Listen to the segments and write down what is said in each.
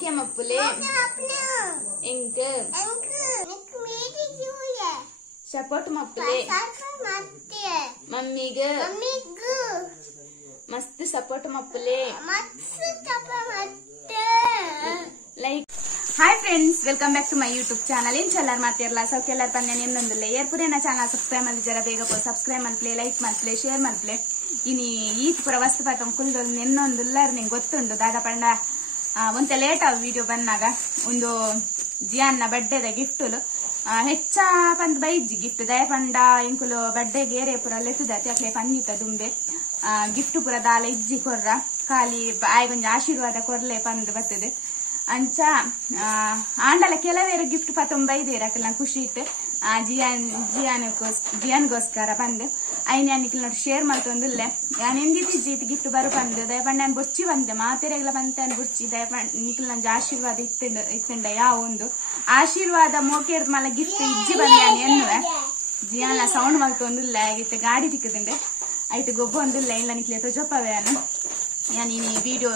Muke Mapule. Ink. Support Mapule. Mummy girl. Must support Mapule. Like. Hi friends, welcome back to my YouTube channel. Inshallah, Matirla, so Keller Panem Nundle, Purina channel, subscribe and Jarabega, subscribe and play, like and play, share and play. In each Pravastapam Kundul, Nenon, the learning, Gotundu, Dada Panda, one later video Banaga, Undo Gianna birthday, the gift to Hecha and by gift, the Panda, Inculo, birthday, Gere, Puraletu, that Panita Dumbe, gift to Puradala, Jikora, Kali, Ivan Ashirwa, the Korle Pandavate. ಅಂಚ ಆಂಡಲ ಕೆಲವೇರ gift ಪತ್ತೊಂಬೈದು ಇರಕಲ್ಲ ಖುಷಿ ಇಟ್ಟು ಜಿಯಾನ್ಗೋಸ್ಕರ ಬಂದು ಐನ್ ನಿಖಿಲ್ ನೋಡಿ share ಮಾಡ್ತೊಂದಿಲ್ಲ ಯಾನ್ ಎಂದಿತ್ತು gift ಬರು ಬಂದು ದಯಪಂಡ ನಾನು ಬುರ್ಚಿ ಬಂದೆ ಮಾತೆರೆಗಳ ಬಂತೆ ನಾನು ಬುರ್ಚಿ ದಯಪಂಡ ನಿಖಿಲ್ ನಂಜ್ ಆಶೀರ್ವಾದ ಇತ್ತಂಡ ಯಾವ ಒಂದು ಆಶೀರ್ವಾದ ಮೋಕೇರ್ದ ಮಲ್ಲ ಗಿಫ್ಟ್ ಇಜ್ಜಿ ಬಂದೆ ಎನ್ನುವೆ ಜಿಯಾನ ಸೌಂಡ್ ಮಾಡ್ತೊಂದಿಲ್ಲ ಆಗಿತ್ತು ಗಾಡಿ ತಿಕ್ಕದಿಂಡೆ ಆಯ್ತು ಗೊಬ್ಬ ಒಂದಿಲ್ಲ ಇಲ್ಲ ನಿಖಿಲ್ ತೊಜಪ್ಪವೇ ಯಾನ್ ಈ ವಿಡಿಯೋ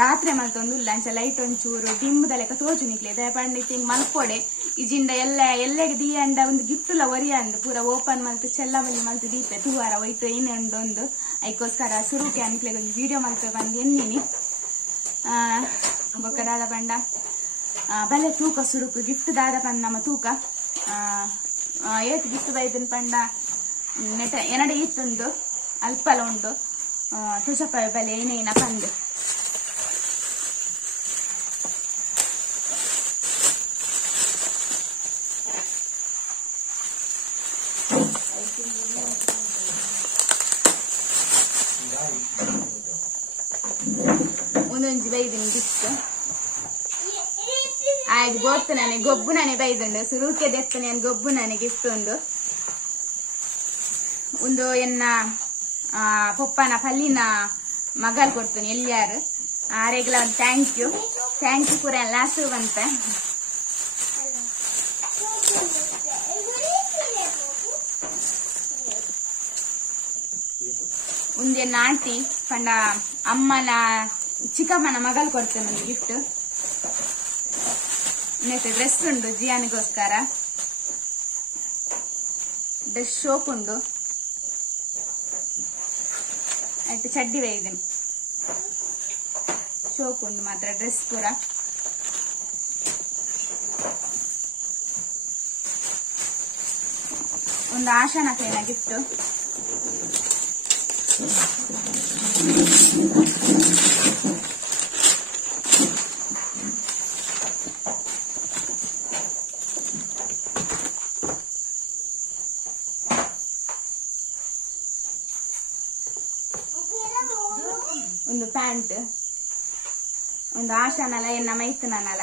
ರಾತ್ರಿ ಮಲ್ತೊಂದು ಲಂಚ ಲೈಟ್ ಒಂಚೂರು ಡಿಮ್ಮದ ಲೆಕ್ಕ ತೋಜು ನಿಕ್ಲೆ ದಯಪಂಡಿತ್ತು ಹಿಂಗ್ ಮಲ್ಪೊಡೆ ಇಜಿಂದ ಎಲ್ಲೆಗೆ ದೀಯಂಡ ಒಂದು ಗಿಫ್ಟ್ ಲ ಒರಿಯ ಅಂದು ಪೂರ ಓಪನ್ ಮಲ್ತು ಚೆಲ್ಲಮಲ್ಲಿ ಮಲ್ತು ದೀಪೆ ತೂವಾರ ಒಯ್ತು ಇನ್ನೊಂದೊಂದು ಅದಕ್ಕೋಸ್ಕರ ಸುರುಕೆ ಅನ್ಕ್ಲೆಗೆ ಒಂದು ವಿಡಿಯೋ ಮಲ್ತು ಬಂದು ಎನ್ನಿನಿ ಬೊಕ್ಕ ದಾದ ಪಂಡ ಬಲೆ ತೂಕ ಸುರುಕು ಗಿಫ್ಟ್ ದಾದ ಪಂಡ ನಮ್ಮ ತೂಕ ಏತ್ ಗಿಫ್ಟ್ ಬೈದನ್ ಪಂಡ ನೆಟ ಎನಡೆ ಇತ್ತುಂಡು ಅಲ್ಪಲ ಉಂಡು ತುಸಪ ಬೆಲೆ ಏನೇನ ಪಂದು ಒಂದೊಂಜಿ ಬೈದಿನಿ ಗಿಫ್ಟ್ ಆಯ್ತು ಗೊತ್ತು ನನಗೆ ಗೊಬ್ಬು ನನಗೆ ಬೈದುಂಡು ಸುರುಕೆ ದೆತ್ತ ನಾನು ಗೊಬ್ಬು ನನಗೆ ಗಿಫ್ಟ್ ಒಂದು ಎನ್ನ ಪಪ್ಪನ ಪಲ್ಲಿನ ಮಗಲ್ ಕೊಡ್ತೀನಿ ಎಲ್ಲಿಯಾರು ಆರೆಗ್ಲ ಒಂದು ಥ್ಯಾಂಕ್ ಯು ಪೂರ ಲಾಸ್ಟ್ ಬಂತ ಒಂದೇನ ಆಂಟಿ ಪಂಡ ಅಮ್ಮನ ಚಿಕ್ಕಮ್ಮನ ಮಗಲ್ ಕೊಡ್ತೇನೆ ಒಂದು ಗಿಫ್ಟ್ ಇನ್ನೈತೆ ಡ್ರೆಸ್ ಉಂಡು ಜಿಯಾನಿಗೋಸ್ಕರ ಡ್ರೆಸ್ ಶೋಪ್ ಉಂಡು ಆಯ್ತು ಚಡ್ಡಿ ಬೈದೆ ಶೋಪ್ ಉಂಡು ಮಾತ್ರ ಡ್ರೆಸ್ ಪೂರ ಒಂದು ಆಶಾನಕೇನ ಗಿಫ್ಟ್ ಒಂದು ಪ್ಯಾಂಟ್ ಒಂದು ಆಶಾನಲ್ಲ ಎನ್ನ ಮೈತನಲ್ಲ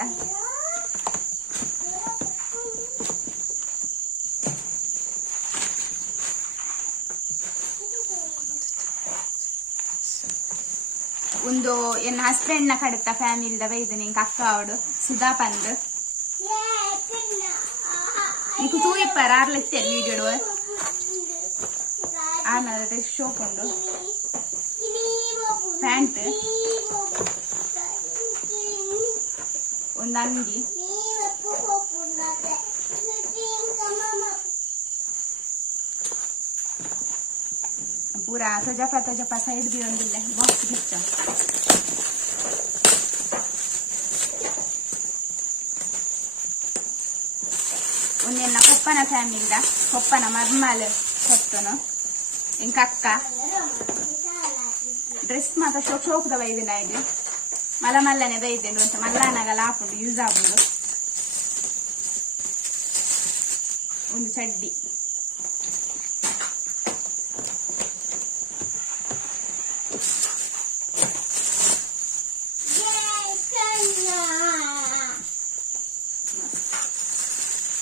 ಒಂದು ಎನ್ನ ಹಸ್ಬೆಂಡ್ ನ ಕಡತ ಫ್ಯಾಮಿಲಿದ ಬೈದು ನಿಂಗೆ ಅಕ್ಕ ಅವಡು ಸುಧಾ ಪಂದ್ ನೀಕು ತೂ ಇಪ್ಪಾರ ಆರ್ಲೆತ್ತೆ ವಿಡಿಯೋ ಆಮೇಲೆ ಶೋಪ್ ಉಂಡು ಪ್ಯಾಂಟ್ ಒಂದು ಅಂಗಿ ಪೂರ ತಜಪ ಸೈಡ್ ಬಿ ಒಂದಿಲ್ಲ ಬಾಕ್ಸ್ ಗಿಫ್ಟ್ ಒಂದೆನ್ನ ಪಪ್ಪನ ಫ್ಯಾಮಿಲಿದ ಪಪ್ಪನ ಮರ್ಮಲ್ ಕೊಟ್ಟನು ಇಂಕ ಅಕ್ಕ ಡ್ರೆಸ್ ಮಾತ್ರ ಶೋಕದ ಬೈದಿನ ಇದು ಮಲ್ಲನೆ ಬೈದೇನು ಅಂತ ಮಲ್ಲನಾಗಲ್ಲ ಹಾಕೊಂಡು ಯೂಸ್ ಆಗ್ಬೋದು ಒಂದು ಚಡ್ಡಿ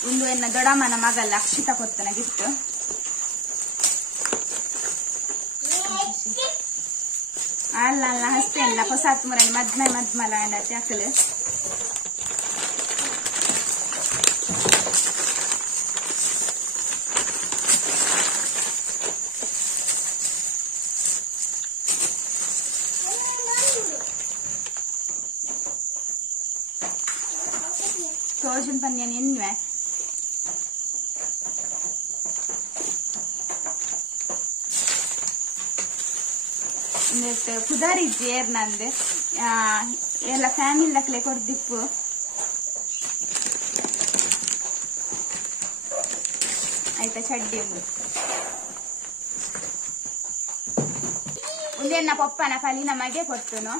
ಒಂದು ಎನ್ನ ದೊಡ್ಡಮ್ಮನ ಮಗಲ್ಲ ಅಕ್ಷಿತ ಕೊತ್ತನ ಗಿಫ್ಟ್ ಅಲ್ಲ ಹಸ್ತೆ ಅಲ್ಲ ಹೊಸಾತ್ ಮುರನಿ ಮದ್ಮಲ ಅಂಡತ್ತೆ ಅಕ್ಕಲು ಸೋಜನ್ ಪನ್ಯನ್ ಎನ್ವೆ ಪುದಾರಿ ಜೇರ್ ನಂದು ಎಲ್ಲ ಫ್ಯಾಮಿಲಿ ಲಕ್ಲೆ ಕೊಡ್ದಿಪ್ಪು ಆಯ್ತಾ ಚಡ್ಡಿ ಒಂದೇನ ಪಪ್ಪನ ಫಲಿ ನಮಗೆ ಕೊಟ್ಟನು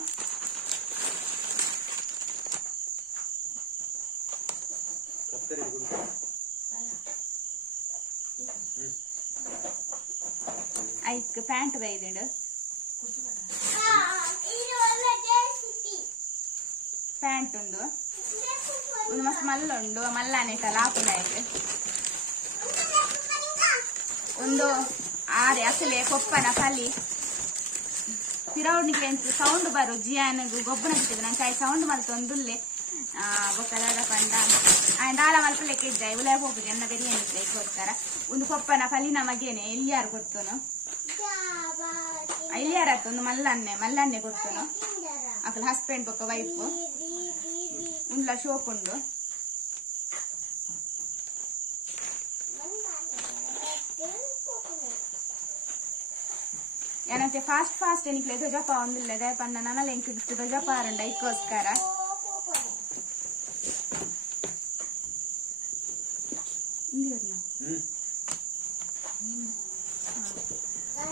ಐಕ್ ಪ್ಯಾಂಟ್ ಬೈದಿಡು ಪ್ಯಾಂಟ್ ಒಂದು ಮಸ್ತ್ ಮಲ್ಲ ಉಂಡು ಮಲ್ಲಾನೆ ಲಾಪುಲ ಒಂದು ಆರೆ ಅಸಲೆ ಕೊಪ್ಪನ ಕಲಿ ಪಿರೌಡ್ನಿಗೆ ಸೌಂಡ್ ಬರು ಜಿಯಾನಗು ಗೊಬ್ಬರ ಬಿಟ್ಟಿದ್ದು ನಂಗೆ ಸೌಂಡ್ ಮಲ್ತು ಒಂದುಲ್ಲೆ ಬೊಕ್ಕದ ಪಂಡ ಅಂಡ್ ಆಲ ಮಲ್ಪಲೆಕ್ಕೆ ಇದ್ದ ಉಲಾಗ ಹೋಗುದು ಎನ್ನ ಬೇರೆ ಏನಿಲ್ಲ ಕೊಡ್ತಾರ ಒಂದು ಕೊಪ್ಪನ ಕಲಿ ನಮಗೇನೆ ಎಲ್ಲಿಯಾರು ಕೊಡ್ತನು ಎಲ್ಲಿಯಾರ ಒಂದು ಮಲ್ಲನ್ನೆ ಕೊಡ್ತನು ಅಕಲ್ ಹಸ್ಬೆಂಡ್ ಬೊಕ್ಕ ವೈಫ್ ಉಂಡ್ಲ ಶೋಕುಂಡು ಏನಂತೆ ಫಾಸ್ಟ್ ಎನಿಕ್ಲೆ ಧ್ವಜಪ ಒಂದಿಲ್ಲ ದಯಪಣ್ಣ ನನ್ನ ಎಂಕ್ ಗಿಫ್ಟ್ ಧ್ವಜಪ ಆರಂಡ ಇಕ್ಕೋಸ್ಕರ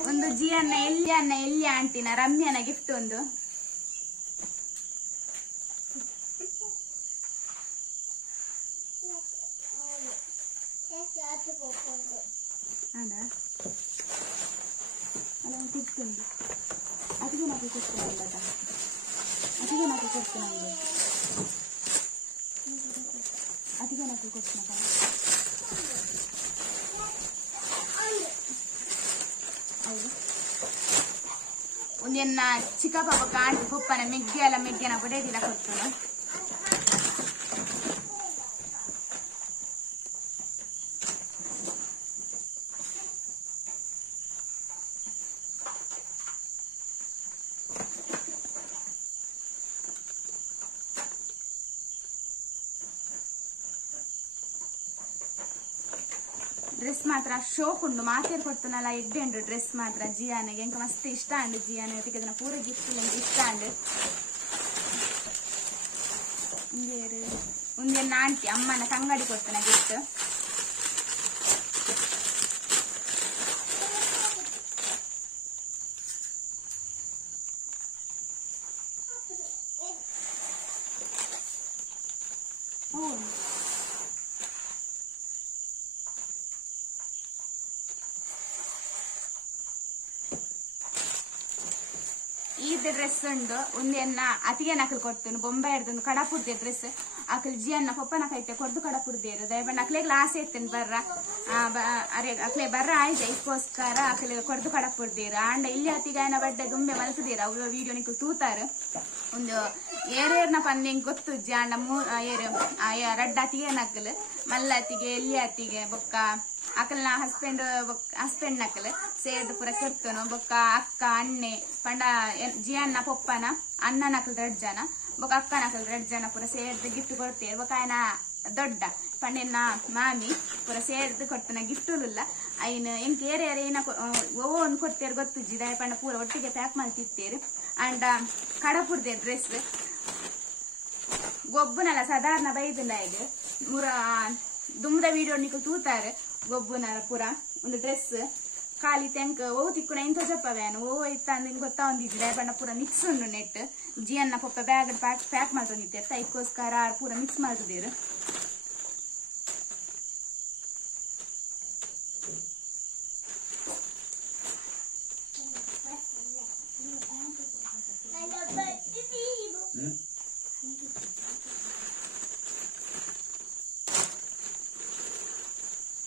ಒಂದು ಜಿಯನ್ನ ಎಲ್ಲಿ ಆಂಟಿನ ರಮ್ಯನ ಗಿಫ್ಟ್ ಒಂದು ಅಲ್ಲ ಗಿಫ್ಟ್ ಉಂಟು ಅದಕ್ಕೆ నాకు ಕೊಡ್ತೀನಿ ಅದಕ್ಕೆ నాకు ಕೊಡ್ತೀನಿ ಅದಕ್ಕೆ నాకు ಕೊಡ್ತೀನಿ ಹೌದು ಒಂದೇನ ಚಿಕ್ಕ ಪಾಪ ಕಾಂಟಿ ಕೊಪ್ಪನ ಮೆಗ್ಗೆನ ಬಡೇದಿಲ್ಲ ಕೊಡ್ತಾನೆ ಡ್ರೆಸ್ ಮಾತ್ರ ಶೋಕ್ ಉಂಡು ಮಾತೇರ್ ಕೊಡ್ತಾನಲ್ಲ ಎಡ್ಡೆ ಉಂಡು ಡ್ರೆಸ್ ಮಾತ್ರ ಜಿಯಾನಿಗೆ ಎಂಕ ಮಸ್ತ್ ಇಷ್ಟ ಅಂಡು ಜಿಯಾನ ಅದಕ್ಕೆ ಪೂರ ಗಿಫ್ಟ್ ಇಷ್ಟ ಅಂಡು ಒಂದೇನ ಆಂಟಿ ಅಮ್ಮನ ಕಂಗಡಿ ಕೊಡ್ತಾನೆ ಗಿಫ್ಟ್ ಈದ ಡ್ರೆಸ್ ಉಂಡು ಒಂದೇನ ಅತಿಗೆ ನಕಲ್ ಕೊಡ್ತೇನೆ ಬೊಂಬಾಯಿರ್ದೊಂದು ಕಡಪುರ್ದೆ ಡ್ರೆಸ್ ಅಕಲ್ ಜಿಯನ್ನ ಪಪ್ಪನ ಕೈತೆ ಕೊಡ್ದು ಕಡಪುರ್ದೇರು ದಯಬಣ್ಣ ಅಕ್ಲೆಗ್ ಆಸೆ ಇರ್ತೇನೆ ಬರ್ರ ಅರೆ ಅಕ್ಲೆ ಬರ್ರ ಆಯ್ತು ಇದಕ್ಕೋಸ್ಕರ ಅಕ್ಲೆ ಕೊಡ್ದು ಕಡಪುರ್ದೇರು ಆಂಡ ಇಲ್ಲಿ ಅತಿಗೆ ಆಯ್ನ ಬಡ್ಡೆ ದುಂಬೆ ಮಲ್ತದೇರ ಅವ ವಿಡಿಯೋ ನಿಕ್ಕು ತೂತಾರ ಒಂದು ಏರೇರ್ನ ಪಂದೆ ಗೊತ್ತು ಜಾಂಡ ಏರು ರಡ್ಡ ಅತಿಗೆ ನಕಲ್ ಮಲ್ಲ ಅತಿಗೆ ಎಲ್ಲಿ ಅತಿಗೆ ಬೊಕ್ಕ ಅಕಲ್ನ ಹಸ್ಬೆಂಡ್ ನಕಲ್ ಸೇದ್ ಪುರ ಕೆರ್ತನು ಬೊಕ್ಕ ಅಕ್ಕ ಅಣ್ಣೆ ಪಂಡ ಜಿಯನ್ನ ಪಪ್ಪನ ಅಣ್ಣ ನಕಲ್ 2 ಜನ ಬೊಕ್ಕ ಅಕ್ಕ ನಕಲ್ 2 ಜನ ಪುರ ಸೇರ್ದು ಗಿಫ್ಟ್ ಕೊಡ್ತೇವೆ ಬೊಕ್ಕ ಆಯ್ನ ದೊಡ್ಡ ಪಂಡೆನ ಮಾಮಿ ಪುರ ಸೇರ್ದು ಕೊಡ್ತಾನ ಗಿಫ್ಟ್ ಇಲ್ಲ ಐನ್ ಎಂಕ್ ಏರೆ ಏನ ಒಂದು ಕೊಡ್ತೇರು ಗೊತ್ತುಜ್ಜಿ ದಯ ಪಂಡ ಪೂರ ಒಟ್ಟಿಗೆ ಪ್ಯಾಕ್ ಮಾಡ್ತಿತ್ತೇರು ಅಂಡ್ ಕಡಪುರ್ದೆ ಡ್ರೆಸ್ ಗೊಬ್ಬನಲ್ಲ ಸಾಧಾರಣ ಬೈದಿಲ್ಲ ಇದು ದುಮ್ದ ವಿಡಿಯೋ ನಿಕ್ಕು ತೂತಾರೆ ಗೊಬ್ಬನಲ್ಲ ಪೂರ ಒಂದು ಡ್ರೆಸ್ ಖಾಲಿ ತೆಂಕ್ ಓ ತಿಕ್ಕುನ ಇಂಥ ಜಪ್ಪವೇನು ಓ ಇತ್ತ ಅಂದ್ ಗೊತ್ತಾ ಒಂದಿದ್ದಿ ದಯ ಪಂಡ ಪೂರ ಮಿಕ್ಸ್ ಉಂಡು ನೆಟ್ ಜಿಯನ್ನ ಪಪ್ಪ ಬ್ಯಾಗ್ ಪ್ಯಾಕ್ ಮಾಡ್ಕೊಂಡಿರ್ತಾರೆ ತೈಕೋಸ್ಕರ ಪೂರ ಮಿಕ್ಸ್ ಮಾಡ್ತಿದ್ದೀರು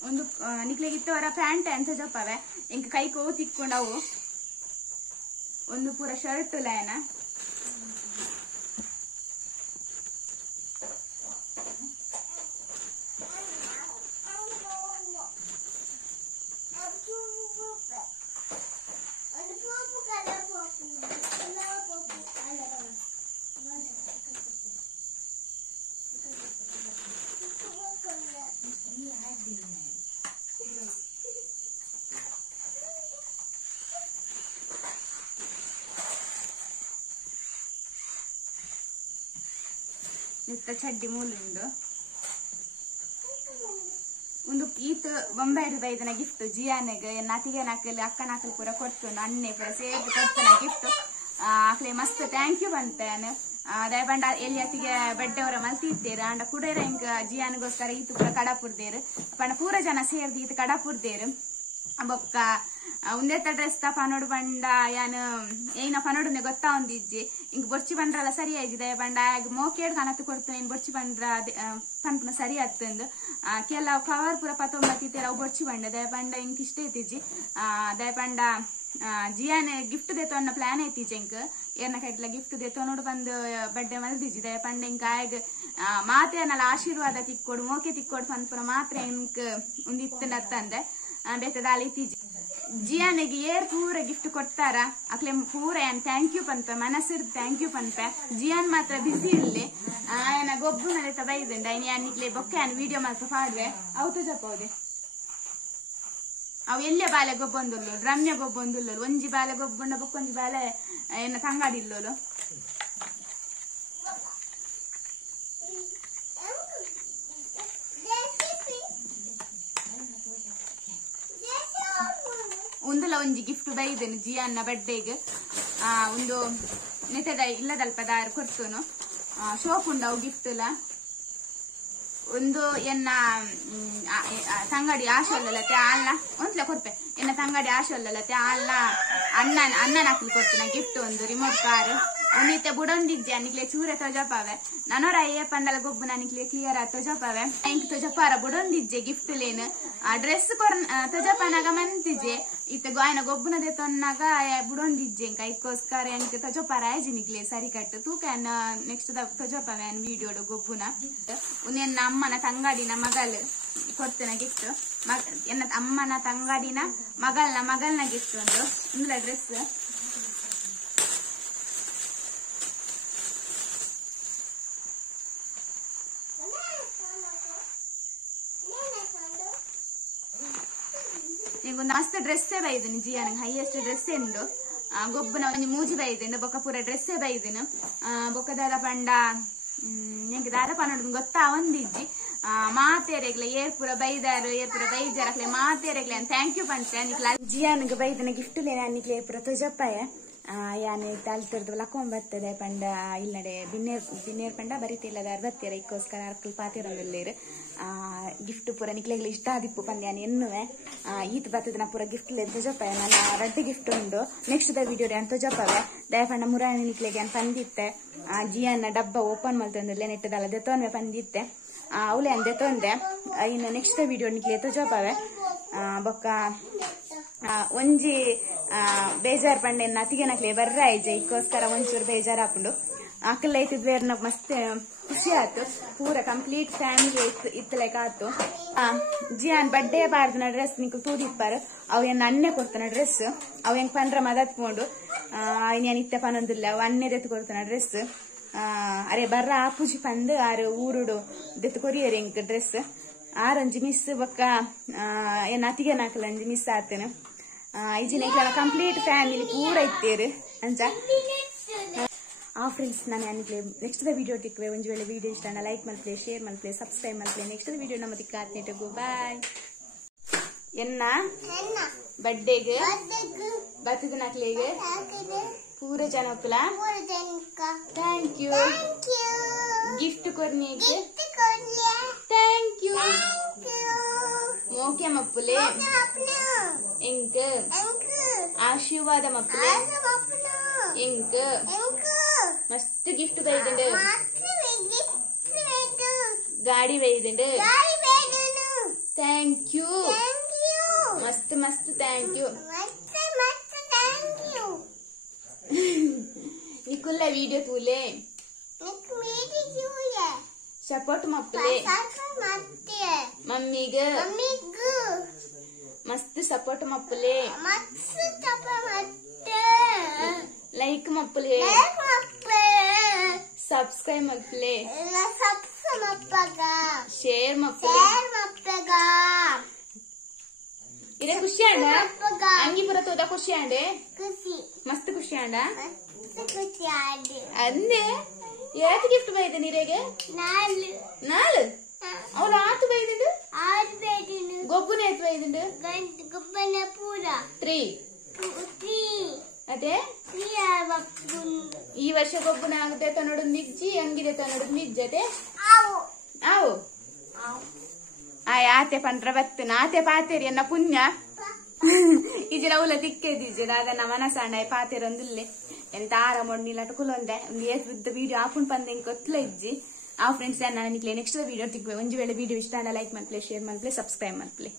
ಒಂದು ನಿಕ್ಲೆಗಿತ್ತವರ ಪ್ಯಾಂಟ್ ಅಂತ ಜಪ್ಪವೆ ಇಂಕ ಕೈ ಕೋ ತಿಕ್ಕೊಂಡವು ಒಂದು ಪೂರ ಶರ್ಟ್ ಲಯನ ನಿತ್ತ ಚಡ್ಡಿ ಮೂಲಿಂದು ಒಂದು ಈತ್ 9 ರೂಪಾಯಿದನ ಗಿಫ್ಟ್ ಜಿಯಾನೆಗೆ ನಾತಿಗೆ ನಾಕಲಿ ಅಕ್ಕ ನಾಕಲ್ ಪೂರ ಕೊಡ್ತು ಅನ್ನೆ ಪೂರ ಸೇರ್ದು ಕೊಡ್ತಾನ ಗಿಫ್ಟ್ ಆಕಲೆ ಮಸ್ತ್ ಥ್ಯಾಂಕ್ ಯು ಬಂತೇನೆ ದಯಪಂಡ ಎಲ್ಲಿ ಅತ್ತಿಗೆ ಬೆಡ್ಡೆವರ ಮಲ್ತಿದ್ದೇರು ಅಂಡ ಕುಡೇರ ಇಂಕ ಜಿಯಾನಿಗೋಸ್ಕರ ಈತ್ ಪೂರ ಕಡಪುರ್ದೇರು ಪಂಡ ಪೂರ ಜನ ಸೇರ್ದು ಈತ್ ಕಡಪುರ್ದೇರು ಬೊಕ್ಕ ಉಂದೆತ್ತ ಡ್ರೆಸ್ ತ ಪನೋಡು ಬಂಡ ಯಾನು ಏನ ಪನೋಡುನೆ ಗೊತ್ತಾ ಒಂದಿಜ್ಜಿ ಇಂಕ ಬೊರ್ಚಿ ಬಂಡ್ರಲ್ಲ ಸರಿ ಆಯ್ಜಿ ದಯಪಂಡ ಮೋಕೇಡ್ ಕನತ್ತು ಕೊಡ್ತು ಏನ್ ಬೊರ್ಚಿ ಬಂಡ್ರ ಪನ್ಪುನ ಸರಿ ಆತ್ತಂದು ಕೆಲವು ಕವರ್ ಪೂರ 19 ಅವು ಬೊರ್ಚಿ ಬಂಡ ದಯಪಂಡ ಇಂಕ ಇಷ್ಟ ಐತಿಜ್ಜಿ ದಯಪಂಡ ಜಿಯಾನೆ ಗಿಫ್ಟ್ ದೇತು ಅನ್ನೋ ಪ್ಲಾನ್ ಐತಿಜಿ ಇಂಕ ಏರ್ನ ಕೈಟ್ಲ ಗಿಫ್ಟ್ ದೇತು ನೋಡು ಬಂದು ಬಡ್ಡೆ ಮಲ್ದಿಜಿ ದಯಪಂಡ ಇಂಕ ಆಯ್ಗ ಮಾತೆ ಅನ್ನಲ್ಲ ಆಶೀರ್ವಾದ ತಿಕ್ಕೊಡು ಮೋಕೆ ತಿಕ್ಕೊಡು ಪನ್ಪುನ ಮಾತ್ರ ಇಂಕ ಒಂದಿತ್ತಂದೆ ಬೇತದಾಲ ಐತಿಜಿ ಜಿಯಾನಿಗೆ ಏರ್ ಪೂರ ಗಿಫ್ಟ್ ಕೊಡ್ತಾರ ಅಕ್ಲೆ ಪೂರ ಏನ್ ಥ್ಯಾಂಕ್ ಯು ಪನ್ಪೆ ಮನಸ್ಸಿರ್ ಥ್ಯಾಂಕ್ ಯು ಪನ್ಪೆ ಜಿಯಾನ್ ಮಾತ್ರ ಬಿಸಿ ಇರ್ಲಿ ಆಯನ ಗೊಬ್ಬು ನಡೀತಾ ಬೈದಂಡ ಅನ್ನಿಕ್ಲೆ ಬೊಕ್ಕ ಏನ್ ವಿಡಿಯೋ ಮಾತ್ರ ಪಾಡ್ವೆ ಅವತ್ತು ಜಪ್ಪೋದೆ ಅವು ಎಲ್ಲೇ ಬಾಲೆ ಗೊಬ್ಬೊಂದುಲ್ಲು ರಮ್ಯ ಗೊಬ್ಬೊಂದುಲ್ಲು ಒಂಜಿ ಬಾಲೆ ಗೊಬ್ಬುಂಡ ಬೊಕ್ಕೊಂಜಿ ಬಾಲೆ ಏನ ತಂಗಾಡಿ ಇಲ್ಲೋಲು ಒಂದುಲ ಒಂಜಿ ಗಿಫ್ಟ್ ಬೈದೇನು ಜಿಯಾನ್ನ ಬಡ್ಡೆಗೆ ಒಂದು ನೆಟದ ಇಲ್ಲದಲ್ಪ ದಾರ ಕೊಡ್ತುನು ಶೋಪ್ ಉಂಡವು ಗಿಫ್ಟ್ ಲ ಒಂದು ಎನ್ನ ತಂಗಡಿ ಆಶೋಲ್ಲತೆ ಆಲ್ನ ಒಂದ್ಲ ಕೊಡ್ಪೆ ಎನ್ನ ತಂಗಡಿ ಆಶೋಲ್ಲತೆ ಆಲ್ನ ಅನ್ನ ಹಾಕಿ ಕೊಡ್ತೇನೆ ಗಿಫ್ಟ್ ಒಂದು ರಿಮೋಟ್ ಕಾರ್ ಒಂದಿತ್ತೆ ಬುಡೊಂದಿಜ್ಜೆ ಅನಿಕ್ಲೆ ಚೂರೆ ತೊಜಪಾವೆ ನನೋರ ಅಯ್ಯ ಪಂಡಲ ಗೊಬ್ಬು ನನಕ್ಲೆ ಕ್ಲಿಯರ್ ತೊಜಪಾವೆ ಎಂಕ್ ತೊಜಪಾರ ಬುಡೊಂದಿಜ್ಜೆ ಗಿಫ್ಟ್ ಲೇನು ಡ್ರೆಸ್ ಕೊರ್ ತೊಜಪನಾಗ ಮಂತಿಜೆ ಇತ್ತ ಗಾಯನ ಗೊಬ್ಬುನದೆ ತೊನ್ನಾಗ ಬುಡೊಂದಿಜ್ಜೆ ಎಂಕ ಐಕೋಸ್ಕರ ಎಂಕ್ ತೊಜಪಾರ ಆಯ್ಜಿ ನಿಕ್ಲೆ ಸರಿ ಕಟ್ಟು ತೂಕ ನೆಕ್ಸ್ಟ್ ತೊಜಪಾವೆ ವಿಡಿಯೋಡು ಗೊಬ್ಬುನ ಉನ್ನ ಅಮ್ಮನ ತಂಗಾಡಿನ ಮಗಲ್ ಕೊಡ್ತೇನೆ ಗಿಫ್ಟ್ ಎನ್ನ ಅಮ್ಮನ ತಂಗಾಡಿನ ಮಗಲ್ನ ಗಿಫ್ಟ್ ಒಂದು ಡ್ರೆಸ್ ಒಂದು ಮಸ್ತ್ ಡ್ರೆಸ್ಸೇ ಬೈದಿನಿ ಜಿಯಾನಿಗೆ ಹೈಯೆಸ್ಟ್ ಡ್ರೆಸ್ ಎಂದು ಗೊಬ್ಬನ ಒಂದು ಮೂಜಿ ಬೈದಿನ ಬೊಕ್ಕ ಪೂರ ಡ್ರೆಸ್ಸೇ ಬೈದಿನ ಬೊಕ್ಕ ದಾದ ಪಂಡ ನಿಂಗೆ ದಾದ ಪನ್ನೋದು ಗೊತ್ತಾ ಒಂದಿಜ್ಜಿ ಮಾತೇರೆಗ್ಲೆ ಏರ್ ಪೂರ ಬೈದಾರು ಏರ್ ಪೂರ ಬೈಜಾರಕ್ಲೆ ಮಾತೇರೆಗ್ಲೆ ಥ್ಯಾಂಕ್ ಯು ಪಂಚ ನಿಕ್ಲ ಜಿಯಾನಿಗೆ ಬೈದಿನ ಗಿಫ್ಟ್ ಲೇನೆ ನಿಕ್ಲೆ ಪೂರ ತೊಜಪ್ಪಾಯ ಯಾನೆ ತಾಲ್ತಿರ್ದು ಲಕ್ಕೊಂಡ್ ಬರ್ತದೆ ಪಂಡ ಇಲ್ಲಡೆ ಬಿನ್ನೇರ್ ಪಂಡ ಬರೀತಿಲ್ಲದಾರ ಬತ್ತೀರ ಇಕ್ಕೋಸ್ಕರ ಅರ್ಕಲ್ ಪಾತಿರೊಂದಿಲ್ಲೇರು ಗಿಫ್ಟ್ ಪೂರ ನಿಕ್ಲೆಗ್ಲಿ ಇಷ್ಟ ಆದಿಪ್ಪು ಪಂದ್ಯಾನ ಎನ್ನುವೆ ಈತ್ ಬರ್ತದ ಪೂರ ಗಿಫ್ಟ್ ಲೆ ತೊಜಪ್ಪಾಯ ನಾನು ರಡ್ಡಿ ಗಿಫ್ಟ್ ಉಂಡು ನೆಕ್ಸ್ಟ್ ದ ವಿಡಿಯೋ ಅನ್ ತೊಜಪ್ಪವೆ ದಯಪಂಡ ಮುರಾಣಿ ನಿಕ್ಲೆಗೆ ಅನ್ ಪಂದಿತ್ತೆ ಜಿಯನ್ನ ಡಬ್ಬ ಓಪನ್ ಮಾಡ್ತಂದಿರ್ಲೆ ನೆಟ್ಟದಲ್ಲ ದೆತ್ತೊನ್ವೆ ಪಂದಿತ್ತೆ ಅವಳೆ ಅಂದೆ ತೊಂದೆ ಇನ್ನು ನೆಕ್ಸ್ಟ್ ವಿಡಿಯೋ ನಿಕ್ಲೆ ತೊಜಪ್ಪವೆ ಬೊಕ್ಕ ಒಂಜಿ ಬೇಜಾರ್ ಪಂಡೆನ್ನ ಅತಿಗೆನಕ್ಲೆ ಬರ್ರ ಐಜೆ ಇಕ್ಕೋಸ್ಕರ ಒಂಚೂರು ಬೇಜಾರ್ ಹಾಕೊಂಡು ಅಕ್ಕಲ್ಲ ಐತಿದ್ವೇರ್ನ ಮಸ್ತ್ ಖುಷಿ ಆಯ್ತು ಪೂರ ಕಂಪ್ಲೀಟ್ ಫ್ಯಾಮಿಲಿ ಇತ್ತಲೆಕ್ ಆತು ಜಿಯಾನ್ ಬಡ್ಡೆ ಬಾರ್ದನ ಡ್ರೆಸ್ ನಿಂಕು ತೂದಿಪ್ಪಾರು ಅವು ಎನ್ನ ಅನ್ನೆ ಕೊಡ್ತಾನ ಡ್ರೆಸ್ ಅವು ಹೆಂಗ್ ಪಂಡ್ರ ಮದತ್ಕೊಂಡು ಇನ್ನೇನ್ ಇತ್ತ ಪನೊಂದಿಲ್ಲ ಅವು ಅನ್ನೆ ದೆತ್ತು ಕೊಡ್ತಾನ ಡ್ರೆಸ್ ಅರೆ ಬರ್ರ ಆಪುಜಿ ಪಂದ್ ಆರು ಊರುಡು ದೆತ್ತು ಕೊರಿಯರ್ ಹೆಂಗ್ ಡ್ರೆಸ್ ಆರಂಜಿ ಮಿಸ್ ಬೊಕ್ಕ ಏನ್ ಅತಿಗೆ ನಾಕಲ ಅಂಜಿ ಮಿಸ್ ಆತೇನೆ ಈಜಿನ ಕಂಪ್ಲೀಟ್ ಫ್ಯಾಮಿಲಿ ಪೂರ ಇತ್ತೇರು ಅಂಚ ಫ್ರೆಂಡ್ಸ್ ನಾನು ಅನ್ಕ್ಲೆ ನೆಕ್ಸ್ಟ್ ವಿಡಿಯೋ ಟಿಕ್ವೆ ಒಂಜಿ ವೇಳೆ ವಿಡಿಯೋ ಇಷ್ಟ ಲೈಕ್ ಮಲ್ಪ್ಲೆ ಶೇರ್ ಮಲ್ಪ್ಲೆ ಸಬ್ಸ್ಕ್ರೈಬ್ ಮಲ್ಪ್ಲೆ ನೆಕ್ಸ್ಟ್ ವಿಡಿಯೋ ನಮ್ಮ ದಿಕ್ಕ ಆತ್ನೇಟು ಬಾಯ್ ಎನ್ನ ಬಡ್ಡೆಗೆ ಬತ್ತದ ನಕ್ಲೆಗೆ ಪೂರ ಜನ ಒಪ್ಪಲ ಥ್ಯಾಂಕ್ ಯು ಗಿಫ್ಟ್ ಕೊರ್ನಿಗೆ ಥ್ಯಾಂಕ್ ಯು ಮೋಕೆ ಮಪ್ಪುಲೆ ಎಂಕ್ ಆಶೀರ್ವಾದ ಮಪ್ಪುಲೆ ಎಂಕ್ ಮಸ್ತ್ ಗಿಫ್ಟ್ ಬೈದಂಡು ಗಾಡಿ ಬೈದಂಡು ಥ್ಯಾಂಕ್ ಯು ಮಸ್ತ್ ಮಸ್ತ್ ಥ್ಯಾಂಕ್ ಯು ನಿಕುಲ್ಲ ವಿಡಿಯೋ ತೂಲೆ ಸಪೋರ್ಟ್ ಮಪ್ಪಲೆ ಮಮ್ಮಿಗ ಮಸ್ತ್ ಸಪೋರ್ಟ್ ಮಪ್ಪಲೆ ಲೈಕ್ ಮಪ್ಪಲೆ ಸಬ್ಸ್ಕ್ರೈಬ್ ಮಪ್ಪಲೆ ಶೇರ್ ಮಪ್ಪಲೆ ಇದೇ ಖುಷಿ ಆಂಡ ಅಂಗಿ ಪುರ ತೋದ ಖುಷಿ ಆಂಡೆ ಮಸ್ತ್ ಖುಷಿ ಆಂಡ ಅಂದೆ ಯಾಕೆ ಗಿಫ್ಟ್ ಬೈದೆ ನೀರೆಗೆ 4 ಅವಳು ಆತು ಬೈದಿಡು ಗೊಬ್ಬನ ಎತ್ ಬೈದಿಡು ಪೂರ 3 ಅದೇ ಈ ವರ್ಷ ಗೊಬ್ಬನ ಆಗದೆ ನೋಡು ನಿಜ್ಜಿ ಹಂಗಿದೆ ನೋಡು ನಿಜ್ಜತೆ ಆವು ಆತೆ ಪಂಡ್ರ ಬತ್ತನ ಆತೆ ಪಾತೇರಿ ಅನ್ನ ಪುಣ್ಯ ಇಜಿರ ಅವಲ ತಿಕ್ಕೇದಿಜಿರ ಅದನ್ನ ಮನಸಾಂಡ ಪಾತೇರೊಂದಿಲ್ಲೆ ಎಂತ ಆರಾಮೊಂದಿಲ್ಲ ಕುಲೊಂದೆ ಒಂದು ಏತ್ ವಿಡಿಯೋ ಹಾಕೊಂಡು ಬಂದೆ ಕೊತ್ಲ ಇಜ್ಜಿ ಆ ಫ್ರೆಂಡ್ಸ್ ನಾನು ನೆಕ್ಸ್ಟ್ ವಿಡಿಯೋ ತಿಕ್ವೆ ಒಂಜಿ ವೇಳೆ ವಿಡಿಯೋ ಇಷ್ಟ ಲೈಕ್ ಮಾಡ್ಪ್ಲೆ ಶೇರ್ ಮಾಡ್ಪ್ಲೆ ಸಬ್ಸ್ಕ್ರೈಬ್ ಮಾಡ್ಪ್ಲೆ.